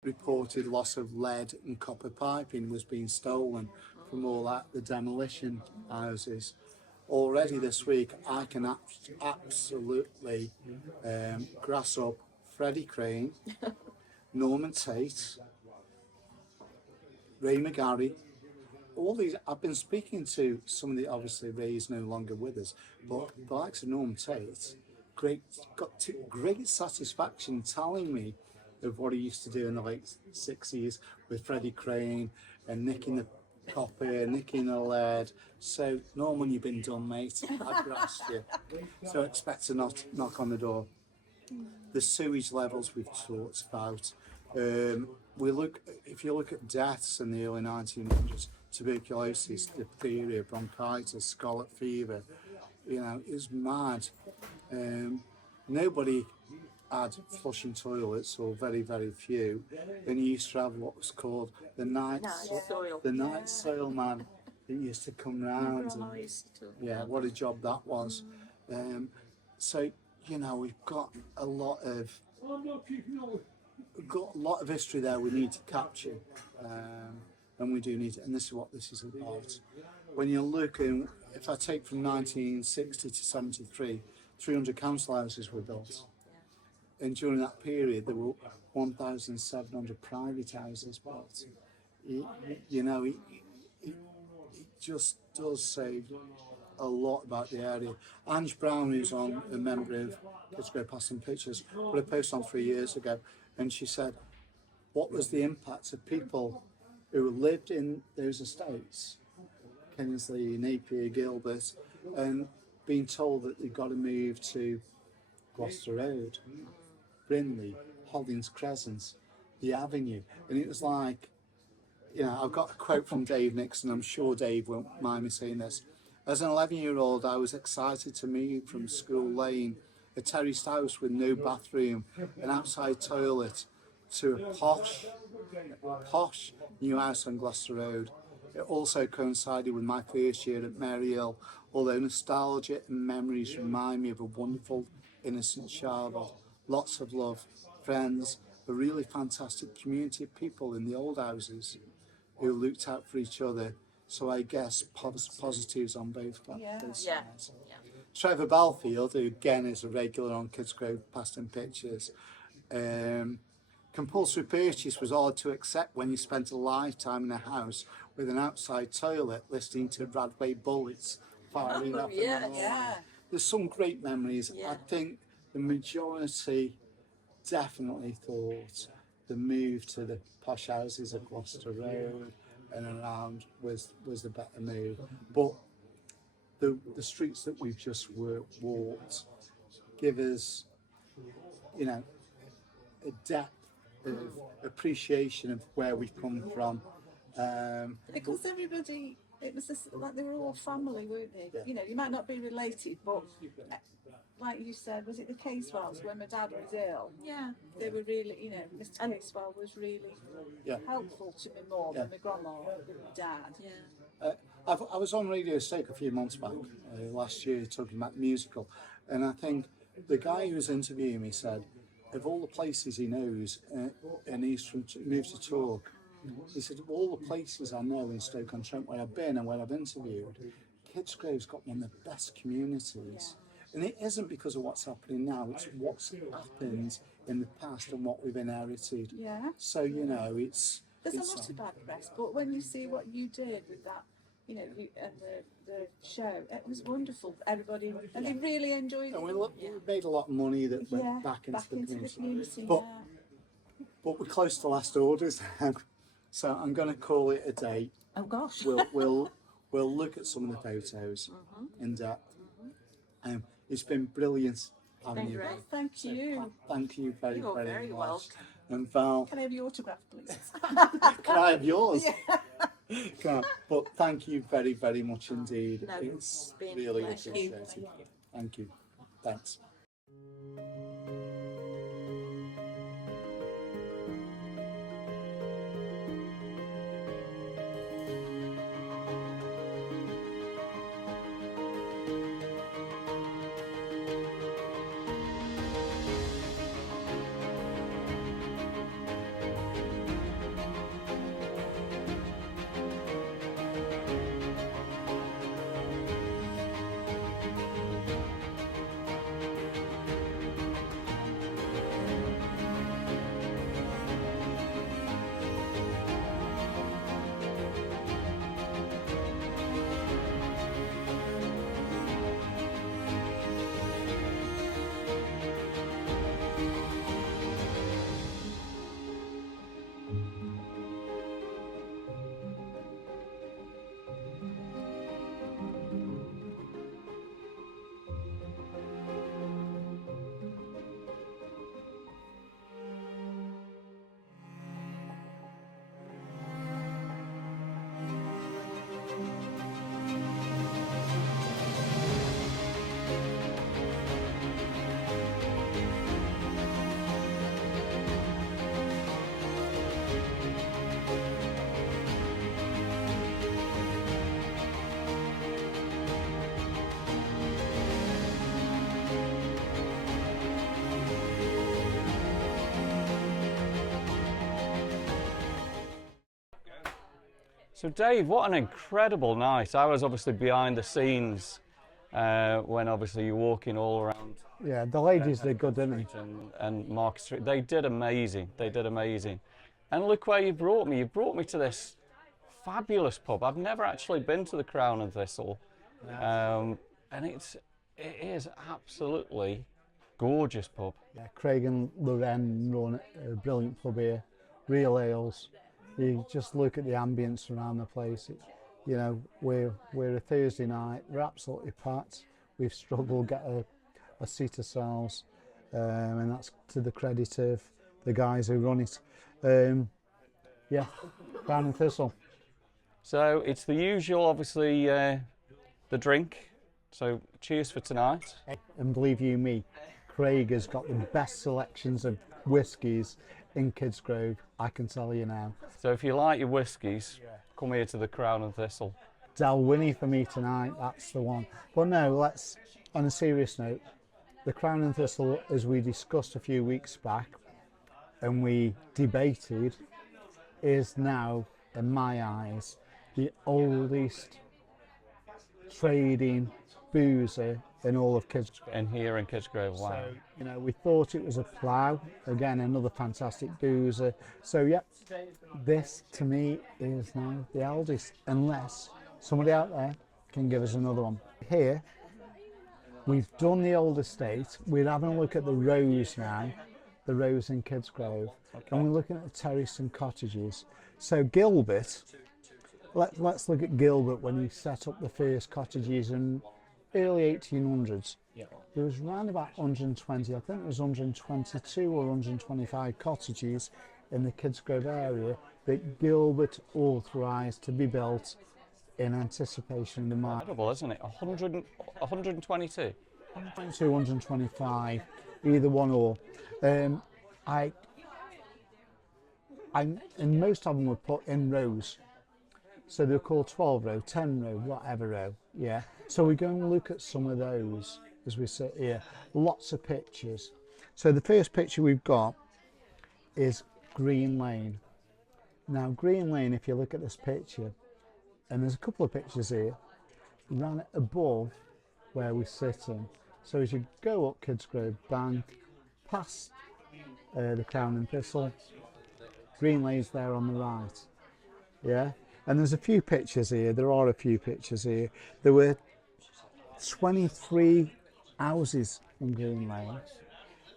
Reported loss of lead and copper piping was being stolen from all that, the demolition houses. Already this week, I can absolutely grass up Freddie Crane, Norman Tate, Ray McGarry, all these. I've been speaking to some of the, obviously Ray's no longer with us, but the likes of Norman Tate, got great satisfaction telling me of what he used to do in the late 60s with Freddie Crane and nicking the copper, nicking the lead. So Norman, you've been done, mate. I've grassed you. So expect to knock on the door. The sewage levels we've talked about. If you look at deaths in the early 1900s, tuberculosis, diphtheria, bronchitis, scarlet fever, you know, it was mad. Nobody had flushing toilets, or very, very few. Then you used to have what was called the night soil man that used to come round. Yeah, what a job that was. So, you know, we've got a lot of history there we need to capture, and we do need it, and this is what this is about. When you're looking, if I take from 1960 to 73, 300 council houses were built. and during that period there were 1,700 private houses built. You know, it just does say a lot about the area. Ange Brown, who's a member of Kidsgrove Past Pictures, put a post on 3 years ago, and she said, what was the impact of people who lived in those estates, Kinnersley, Napier, Gilbert, and being told that they've got to move to Gloucester Road, Brindley, Holdings Crescent, the Avenue, and it was like, you know, I've got a quote from Dave Nixon, I'm sure Dave won't mind me saying this. As an 11-year-old, I was excited to move from School Lane, a terraced house with no bathroom, an outside toilet, to a posh new house on Gloucester Road. It also coincided with my first year at Maryhill, although nostalgia and memories remind me of a wonderful, innocent childhood. Lots of love, friends, a really fantastic community of people in the old houses who looked out for each other. So I guess positives on both sides. Yeah. Trevor Balfield, who again is a regular on Kidsgrove Past Pictures, compulsory purchase was hard to accept when you spent a lifetime in a house with an outside toilet listening to Radway Bullets firing up. There's some great memories. I think the majority definitely thought the move to the posh houses of Gloucester Road and around was the better move. But the streets that we've just walked give us, you know, a depth of appreciation of where we've come from. Because everybody, it was just, like they were all family, weren't they? You know, you might not be related, but like you said, was it the Casewells when my dad was ill? Yeah. They were really, you know, Mr. Casewell was really helpful to me more than my grandma and my dad. Yeah. I was on Radio Stoke a few months back, last year, talking about the musical, and I think the guy who was interviewing me said, of all the places he knows, and he's moved to Torque, he said, of all the places I know in Stoke-on-Trent where I've been and where I've interviewed, Kidsgrove's got one of the best communities. And it isn't because of what's happening now, it's what's happened in the past and what we've inherited. Yeah. So, you know, There's a lot of bad press, but when you see what you did with that, you know, and the show, it was wonderful. Everybody, and they really enjoyed it. And we made a lot of money that went back into the community. But we're close to last orders now, so I'm going to call it a day. Oh gosh. We'll look at some of the photos in depth. It's been brilliant having you. Great. Thank you. Thank you very, You're very very much. welcome. And Val, Can I have your autograph, please? can I have yours? But thank you very, very much indeed. No, it's been really a pleasure. appreciated. Thank you. Thanks. So Dave, what an incredible night. I was obviously behind the scenes when obviously you're walking all around. Yeah, the ladies did good, didn't they? And Market Street. They did amazing. They did amazing. And look where you brought me. You brought me to this fabulous pub. I've never actually been to the Crown and Thistle, and it is absolutely gorgeous pub. Yeah, Craig and Loren run a brilliant pub here. Real ales. You just look at the ambience around the place. You know, we're a Thursday night. We're absolutely packed. We've struggled to get a seat ourselves, and that's to the credit of the guys who run it. Yeah, Crown and Thistle. So it's the usual, obviously, the drink. So cheers for tonight. And believe you me, Craig has got the best selections of whiskies in Kidsgrove, I can tell you now. So if you like your whiskies, come here to the Crown and Thistle. Dalwhinnie for me tonight, that's the one. But no, let's, on a serious note, the Crown and Thistle, as we discussed a few weeks back and we debated, is now, in my eyes, the oldest trading boozer in all of Kidsgrove. And here in Kidsgrove, wow. So, you know, we thought it was a plough, again, another fantastic boozer. So, yeah, this to me is now the eldest, unless somebody out there can give us another one. Here, we've done the old estate. We're having a look at the rows now, the rows in Kidsgrove, and we're looking at the terrace and cottages. So Gilbert, let's look at Gilbert when he set up the first cottages in early 1800s. There was around about 120, I think it was 122 or 125 cottages in the Kidsgrove area that Gilbert authorised to be built in anticipation of the market. Incredible, isn't it? 122? 122, 125, either one or. And most of them were put in rows. So they're called 12 row, 10 row, whatever row, yeah. So we're going to look at some of those as we sit here. Lots of pictures. So the first picture we've got is Green Lane. Now Green Lane, if you look at this picture, and there's a couple of pictures here, ran above where we're sitting. So as you go up Kidsgrove Bank, past the Crown and Thistle, Green Lane's there on the right, yeah. And there's a few pictures here, there are a few pictures here. There were 23 houses in Green Lane.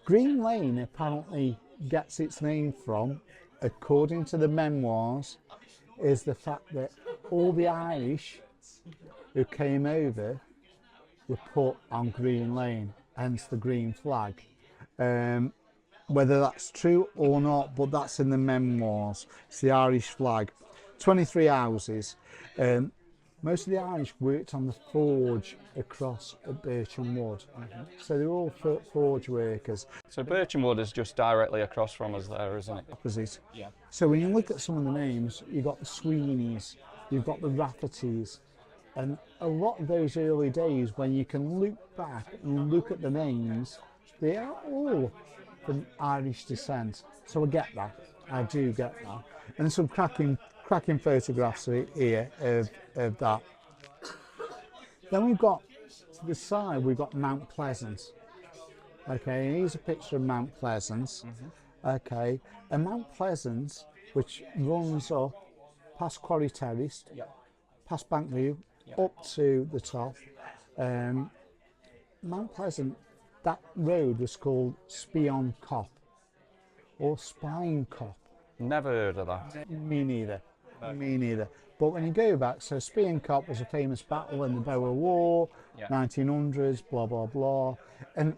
Green Lane apparently gets its name from, according to the memoirs, is the fact that all the Irish who came over were put on Green Lane, hence the green flag. Whether that's true or not, but that's in the memoirs. It's the Irish flag. 23 houses. Most of the Irish worked on the forge across at Bircham Wood. So they're all forge workers. So Bircham Wood is just directly across from us there, isn't it? Opposite. Yeah. So when you look at some of the names, you've got the Sweeneys, you've got the Raffertys, and a lot of those early days when you can look back and look at the names, they are all from Irish descent. So I get that, I do get that. And some cracking photographs here of that. Then we've got, to the side, we've got Mount Pleasant. Okay, and here's a picture of Mount Pleasant. Okay, and Mount Pleasant, which runs up past Quarry Terrace, past Bankview, up to the top. Mount Pleasant, that road was called Spion Cop or Spine Cop. Never heard of that. Me neither. Me neither. But when you go back, so Spion Cop was a famous battle in the Boer War, 1900s, blah, blah, blah. And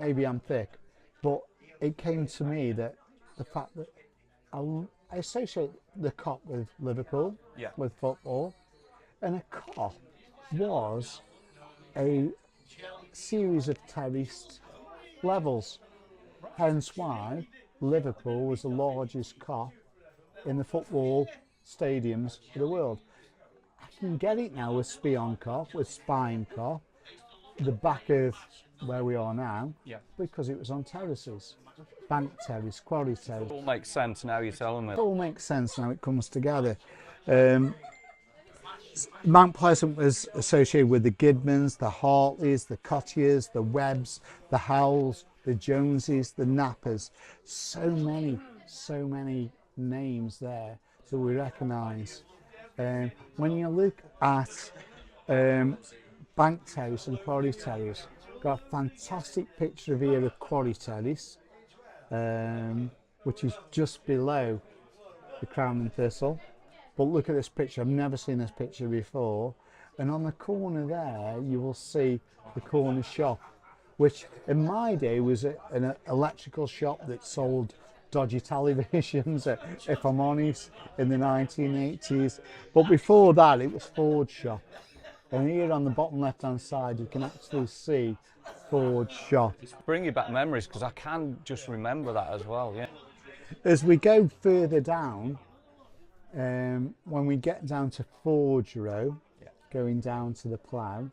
maybe I'm thick, but it came to me that the fact that I associate the Cop with Liverpool, with football, and a Cop was a series of terraced levels. Hence why Liverpool was the largest Cop in the football stadiums of the world. I can get it now with Spion Cop, with Spine Cop, the back of where we are now, because it was on terraces. Bank Terrace, Quarry Terrace. It all makes sense now you're telling me. It all makes sense now, it comes together. Mount Pleasant was associated with the Gidmans, the Hartleys, the Cottiers, the Webbs, the Howells, the Joneses, the Nappers. So many names there that we recognise. When you look at Bank Terrace and Quarry Terrace, got a fantastic picture of here of Quarry Terrace, which is just below the Crown and Thistle. But look at this picture, I've never seen this picture before. And on the corner there, you will see the corner shop, which in my day was an electrical shop that sold dodgy televisions, if I'm honest, in the 1980s. But before that, it was Ford shop. And here on the bottom left-hand side, you can actually see Ford shop. Bring you back memories, because I can just remember that as well, yeah. As we go further down, when we get down to Forge Row, going down to the plough,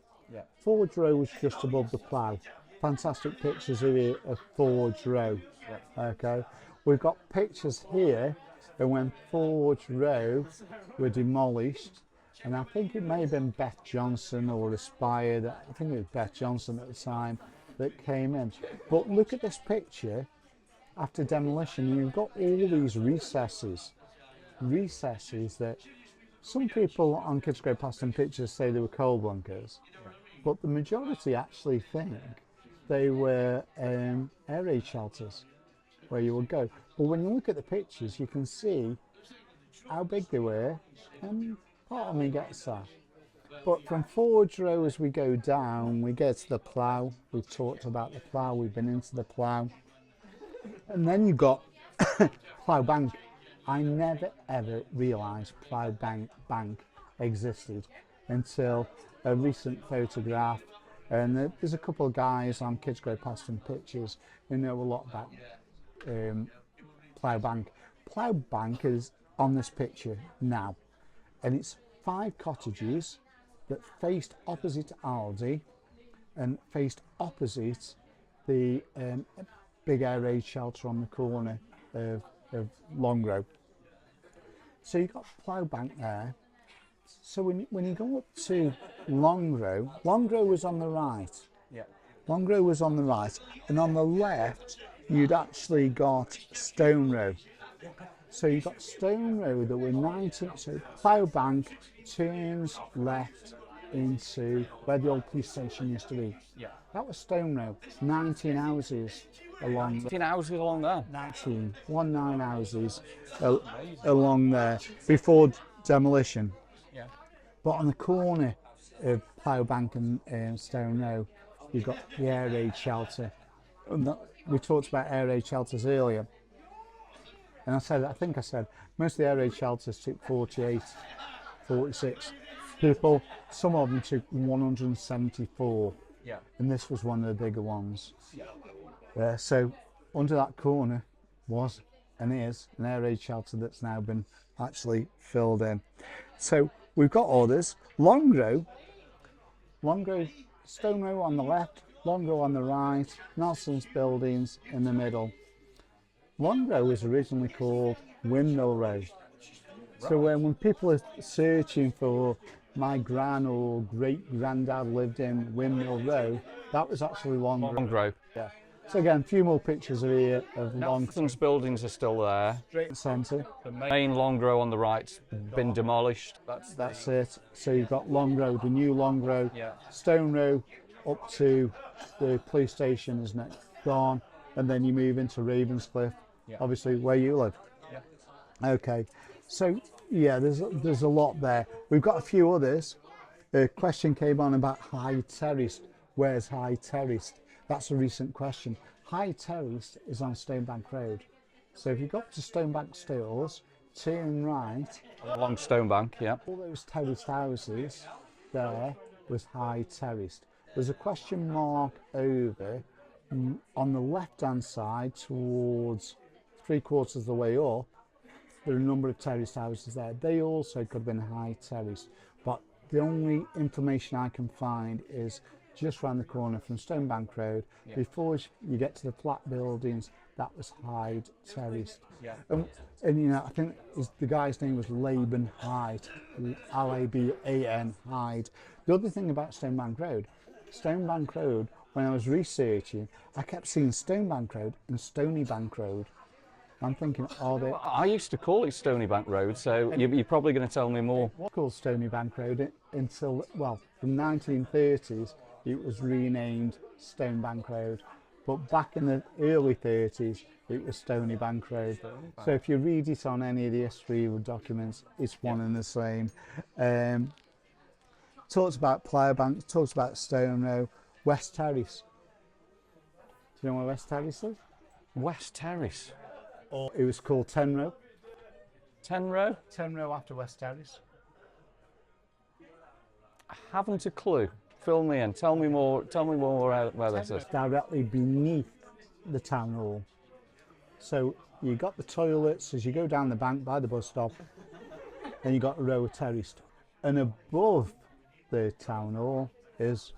Forge Row was just above the plough. Fantastic pictures here of Forge Row. Okay, we've got pictures here of when Forge Row were demolished, and I think it may have been Beth Johnson or Aspire, I think it was Beth Johnson at the time, that came in. But look at this picture after demolition. You've got all these recesses that some people on Kidsgrove Past and Pictures say they were coal bunkers, but the majority actually think they were air raid shelters where you would go. But when you look at the pictures, you can see how big they were, and part of me gets that. But from Forge Row, as we go down, we get to the plough. We've talked about the plough, we've been into the plough. And then you've got Plough Bank. I never ever realised Plough Bank existed until a recent photograph. And there's a couple of guys on Kidsgrove Past and Pictures who know a lot about Plough Bank. Plough Bank is on this picture now, and it's 5 cottages that faced opposite Aldi and faced opposite the big air raid shelter on the corner of Longrow. So you've got Plough Bank there. So when you go up to Longrow was on the right. Yeah. Longrow was on the right, and on the left you'd actually got Stone Row. So you've got Stone Row that were 19. So Plough Bank turns left into where the old police station used to be. Yeah. That was Stone Row. 19 houses along. 19 houses along there. 19 houses along there before demolition. Yeah. But on the corner of Plough Bank and Stone Row, you've got the air raid shelter. And we talked about air raid shelters earlier, and I think I said most of the air raid shelters took 48, 46 people. Some of them took 174. Yeah. And this was one of the bigger ones. So under that corner was and is an air raid shelter that's now been actually filled in. So we've got others. Longrow, Stone Row on the left, Longrow on the right, Nelson's buildings in the middle. Longrow was originally called Windmill Row. So when people are searching for my gran or great granddad lived in Windmill Row, that was actually Longrow. Yeah. So again, a few more pictures of here of Nelson's buildings are still there. Straight centre. The main Longrow on the right's been demolished. That's it. So you've got Longrow, the new Longrow, Yeah. Stone Row up to the police station is next gone, and then you move into Ravenscliffe, obviously where you live. Yeah. Okay. So yeah, there's a lot there. We've got a few others. A question came on about High Terrace. Where's High Terrace? That's a recent question. High Terrace is on Stonebank Road. So if you go up to Stonebank Stills, turn right. Along Stonebank, yeah. All those terraced houses there was High Terrace. There's a question mark over on the left-hand side towards 3/4 of the way up. There are a number of terraced houses there. They also could have been High Terrace, but the only information I can find is just round the corner from Stonebank Road. Before you get to the flat buildings, that was Hyde terraced. Yeah. And you know, I think the guy's name was Laban Hyde, Laban Hyde. The other thing about Stonebank Road, when I was researching, I kept seeing Stonebank Road and Stonybank Road. I'm thinking, are they? I used to call it Stonybank Road, so you're probably going to tell me more. It was called Stonybank Road until, well, from 1930s, it was renamed Stonebank Road. But back in the early 30s, it was Stonybank Road. So if you read it on any of the history documents, it's one and the same. Talks about Ploughbank, talks about Stone Row, West Terrace. Do you know where West Terrace is? West Terrace. Or it was called 10 Row. 10 Row? 10 Row after West Terrace. I haven't a clue. Fill me in. Tell me more where this is. Directly beneath the town hall. So you got the toilets as you go down the bank by the bus stop, then you got a row of terrace. And above the town hall is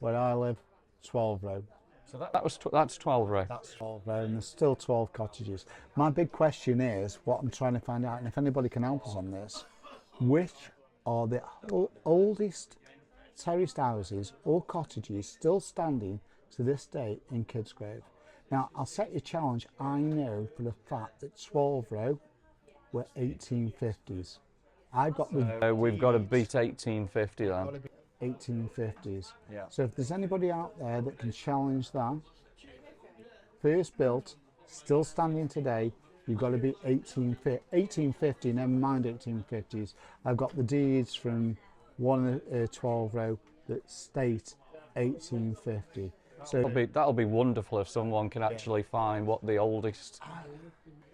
where I live, 12 Row. So that's 12 Row. That's 12 Row, and there's still 12 cottages. My big question is, what I'm trying to find out, and if anybody can help us on this, which are the oldest terraced houses or cottages still standing to this day in Kidsgrove? Now, I'll set you a challenge. I know for the fact that 12 Row were 1850s. We've got to beat 1850 then. 1850s. Yeah. So if there's anybody out there that can challenge that, first built, still standing today, you've got to be 1850, never mind 1850s. I've got the deeds from 12 Row that state 1850. So that'll be wonderful if someone can actually find what the oldest.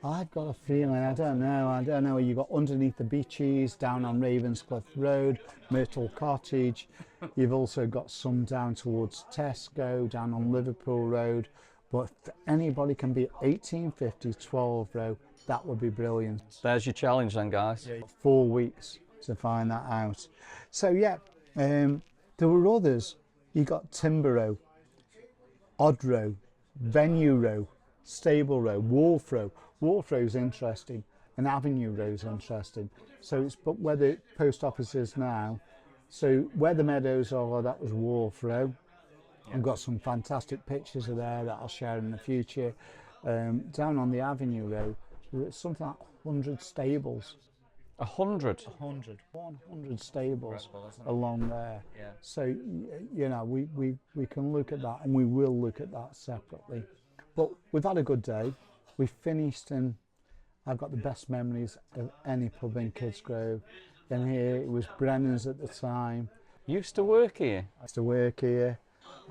I've got a feeling, I don't know, you got underneath the beaches, down on Ravenscliff Road, Myrtle Cottage. You've also got some down towards Tesco, down on Liverpool Road. But if anybody can be 1850, 12 Row, that would be brilliant. There's your challenge then, guys. 4 weeks to find that out. So yeah, there were others. You got Timber Row, Odd Row, Venue Row, Stable Row, Wharf Row. Wharf Row's interesting, and Avenue Row's interesting. So it's but where the post office is now. So where the meadows are, that was Wharf Row. Yeah. I've got some fantastic pictures of there that I'll share in the future. Down on the Avenue Row, there's something like 100 stables. 100? 100 stables along there. Yeah. So, you know, we can look at that, and we will look at that separately. But we've had a good day. We finished, and I've got the best memories of any pub in Kidsgrove. In here, it was Brennan's at the time. You used to work here? I used to work here.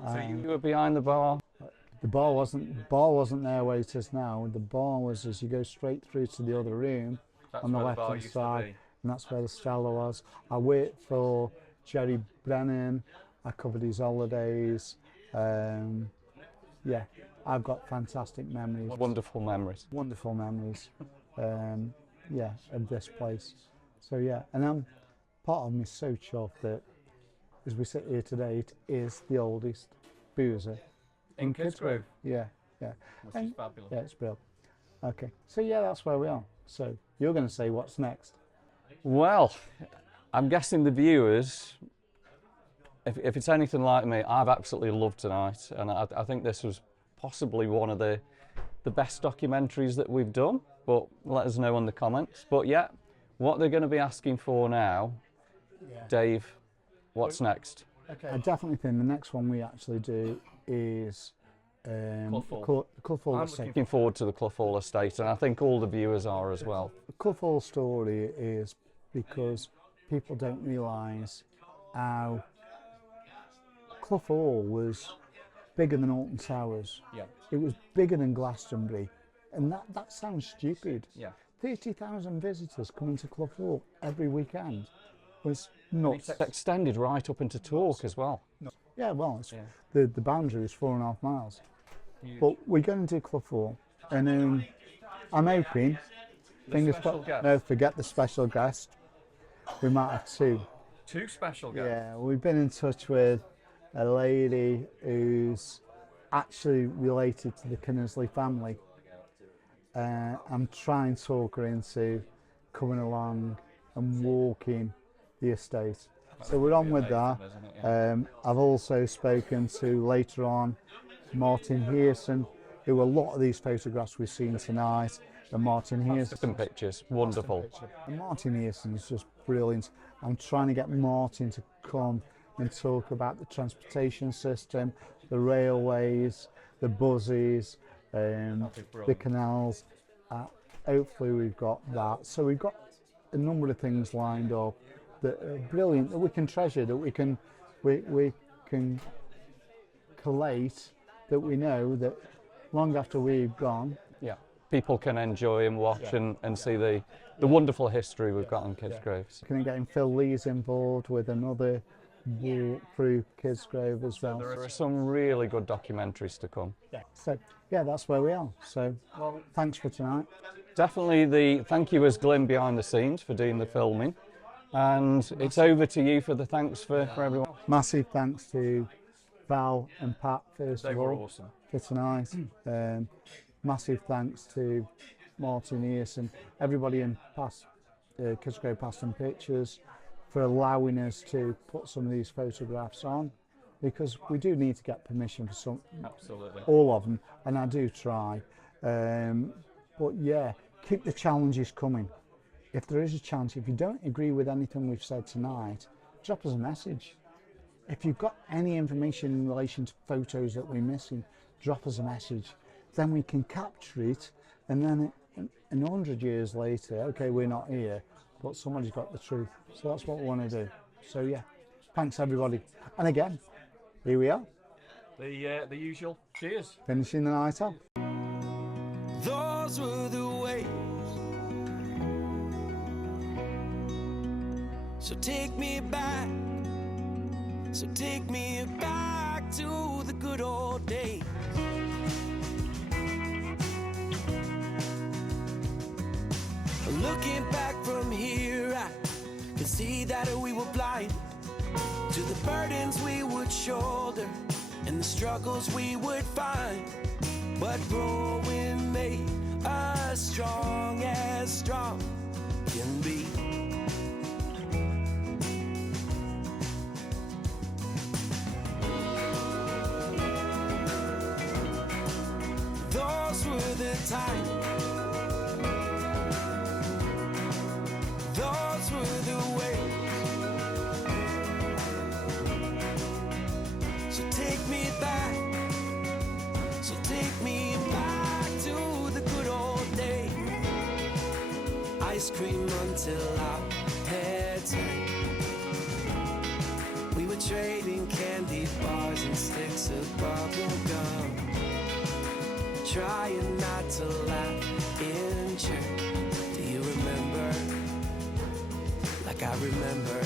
So you were behind the bar? The bar wasn't there where it is now. The bar was as you go straight through to the other room on the left hand side, and that's where the Stella was. I worked for Jerry Brennan. I covered his holidays. Yeah, I've got fantastic memories. Wonderful memories. Wonderful memories. Yeah, of this place. So yeah, and part of me is so chuffed that as we sit here today, it is the oldest boozer in Kidsgrove. Yeah. Which is fabulous. Yeah, it's brilliant. Okay, so yeah, that's where we are. So you're going to say what's next? Well, I'm guessing the viewers, if it's anything like me, I've absolutely loved tonight, and I think this was possibly one of the best documentaries that we've done, but let us know in the comments. But yeah, what they're going to be asking for now, Dave, what's next? Okay. I definitely think the next one we actually do is Clough Hall I'm Estate. looking forward to the Clough Hall Estate, and I think all the viewers are as well. The Clough Hall story is because people don't realise how Clough Hall was bigger than Alton Towers. Yeah. It was bigger than Glastonbury, and that sounds stupid. Yeah. 30,000 visitors coming to Clough Hall every weekend was nuts. It's extended right up into Torque as well. Yeah, well, the boundary is 4.5 miles. Huge. But we're going to do Clough Hall, and I'm hoping, fingers crossed, no, forget the special guest, we might have two. Two special guests? Yeah, we've been in touch with a lady who's actually related to the Kinnersley family. I'm trying to talk her into coming along and walking the estate. So we're on with that. I've also spoken to later on Martin Hearson, who a lot of these photographs we've seen tonight. And Martin Hearson. Some pictures, wonderful. And Martin Hearson is just brilliant. I'm trying to get Martin to come and talk about the transportation system, the railways, the buses, the canals. Hopefully we've got that. So we've got a number of things lined up that are brilliant, that we can treasure, that we can collate, that we know that long after we've gone, yeah, people can enjoy and watch and see the wonderful history we've got on Kidsgrove. Can getting Phil Lee's involved with another walk through Kidsgrove as well. There are some really good documentaries to come. So yeah, that's where we are. So well, thanks for tonight. Definitely the thank you as Glyn behind the scenes for doing the filming. And it's over to you for the thanks for everyone. Massive thanks to Val and Pat, first of all, awesome. for tonight. Massive thanks to Martin Earson, everybody in Kidsgrove Past and Pictures, for allowing us to put some of these photographs on, because we do need to get permission for some, absolutely, all of them, and I do try. But yeah, keep the challenges coming. If there is a chance, if you don't agree with anything we've said tonight, drop us a message. If you've got any information in relation to photos that we're missing, drop us a message. Then we can capture it, and then in 100 years later, okay, we're not here, but somebody's got the truth. So that's what we want to do. So yeah, thanks everybody. And again, here we are. The usual cheers. Finishing the night off. Those were the ways. So take me back. So take me back to the good old days. Looking back from here, I can see that we were blind to the burdens we would shoulder and the struggles we would find. But growing made us strong as strong can be. Those were the times. Those were the ways. So take me back. So take me back to the good old days. Ice cream until our heads hurt. We were trading candy bars and sticks of bubble gum, trying not to laugh in church. Do you remember? Like I remember.